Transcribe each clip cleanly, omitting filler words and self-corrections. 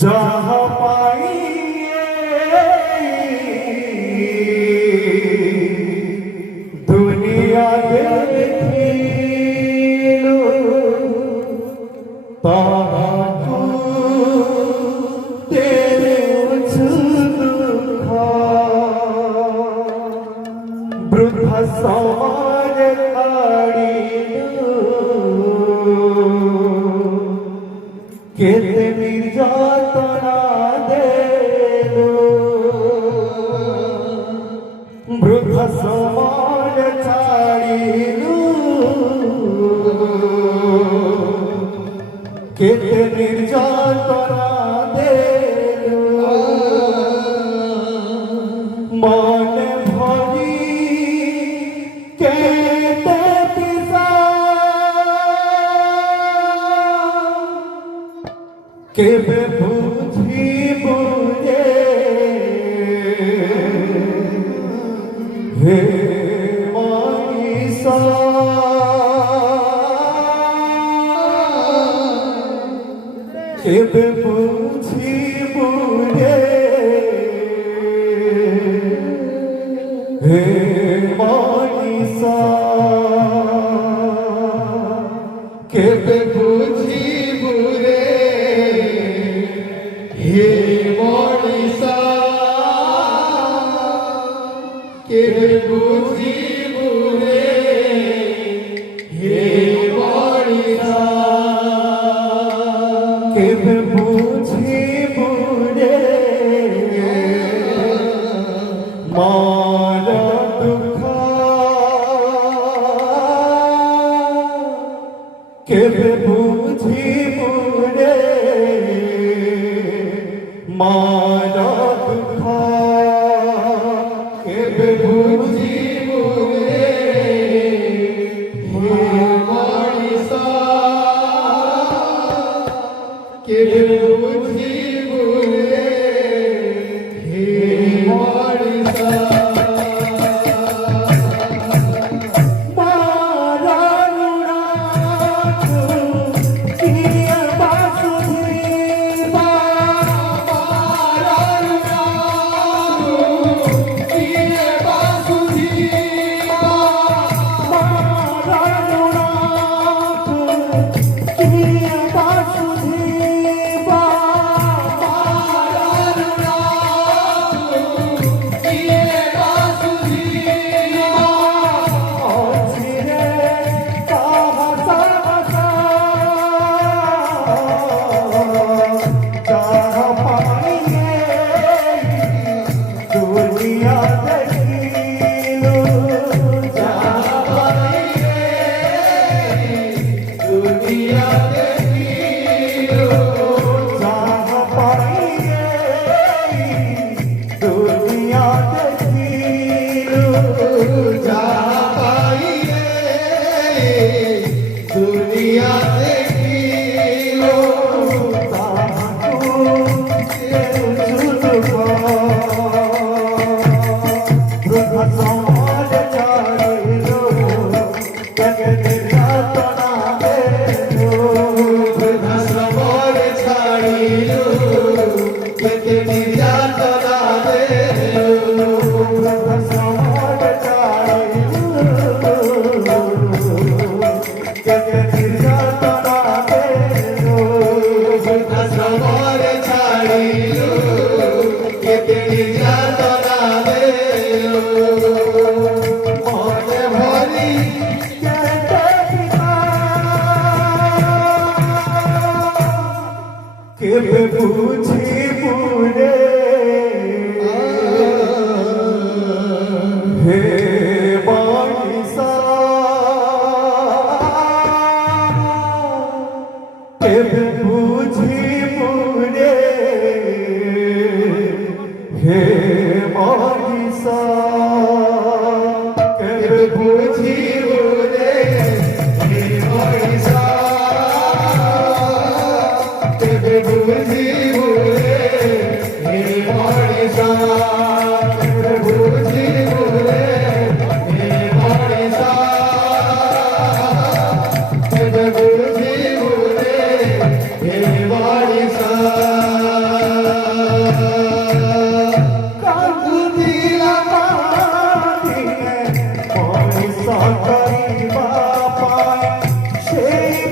जहाँ पाइए दुनिया देखिलो ताकू तेरे दुखा वृद्ध समाज केते निर्यातना देलो वृद्ध समाज छाड़िलू केते निर्यातना देलो मन भरी केते केबे बुझी बुझे हे मनीषा केबे बुझी बुझे हे मनीषा केबे बुझी बुझे हे मनीषा केबे बुझी बुझे हे मनीषा केबे बुझी बुझे मान दुखा केबे बुझी बुझे मारा दुखा केबे बुझी बुझे हे मनीषा केबे बुझी बुझे हे मनीषा केबे बुझी बुझे हे मनीषा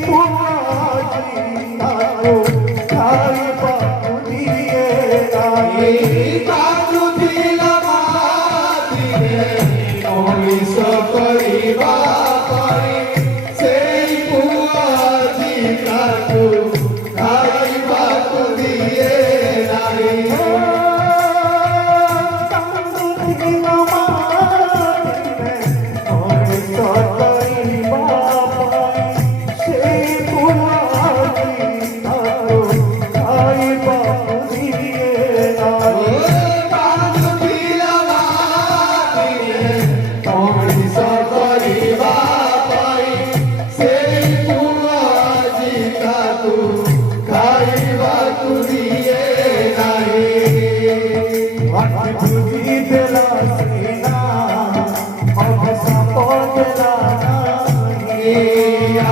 পুয়াজি তাকো খাইবা দিয়ে নাই কাজু দিলাম দিলে মহিষ করিবা পারে সেই পুয়াজি কাকু খাইবা দিয়ে নাই কাজু দিলাম দিলে মহিষ করিবা পারে সেই পুয়াজি কাকু খাইবা দিয়ে নাই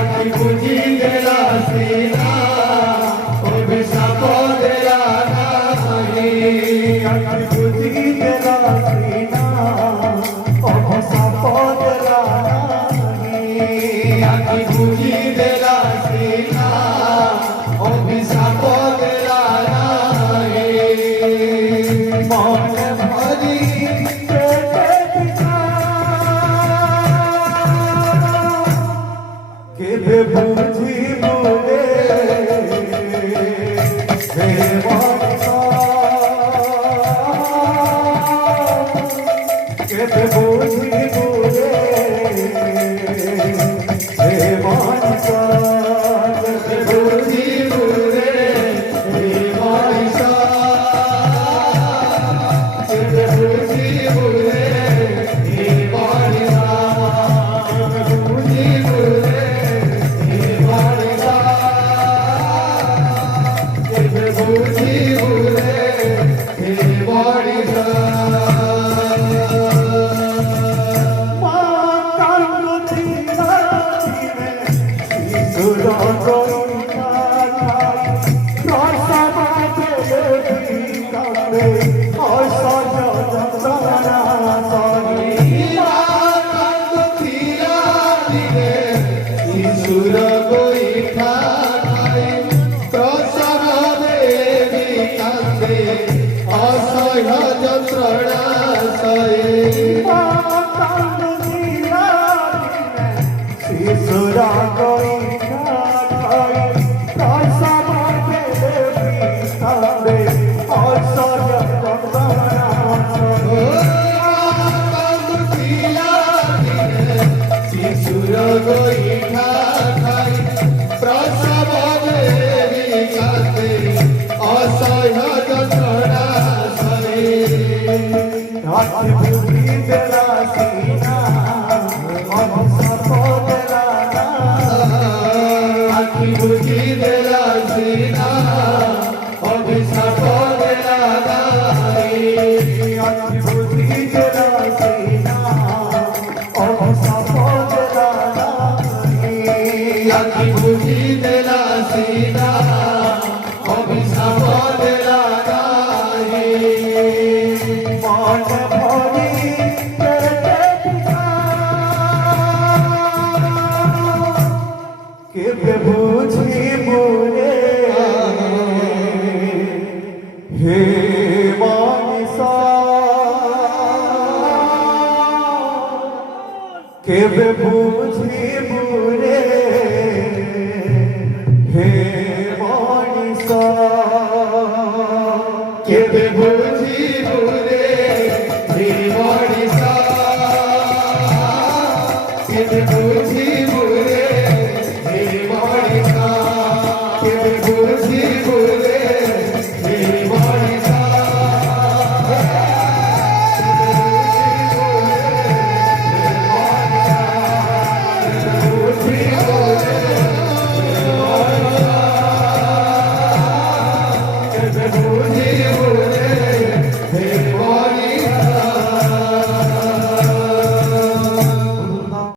আকি বুঝি দেলা সিনা অভিশাপ দেলা নাই আকি বুঝি দেলা সিনা অভিশাপ দেলা নাই মনে ভরি কেবে বুঝিব রে কেবে বুঝিব রে বুঝি বুরে মহিষা বুঝি বুরে মহিষা বুঝি বুরে মহিষা বুঝি বুরে মহিষা শিশুর বৈঠা খাই প্রসব দেবী কান্দে অসহ্য যন্ত্রণা সয়ে শিশুরা গইঠা খাই প্রসব দেবী কান্দে অসহ্য যন্ত্রণা শিশুর বৈঠা খাই প্রসব দেবী কান্দে অসহ্য যন্ত্রণা সয়ে আকি বুঝি দেলা সিনা অভিশাপ দেলা আকি বুঝি দেলা সিনা অভিশাপ দেলা নাই আকি বুঝি দেলা সিনা অভিশাপ দেলা আকি বুঝি দেলা সিনা অভিশাপ দেলা নাই মন ভরি কেবে বুঝিব রে হে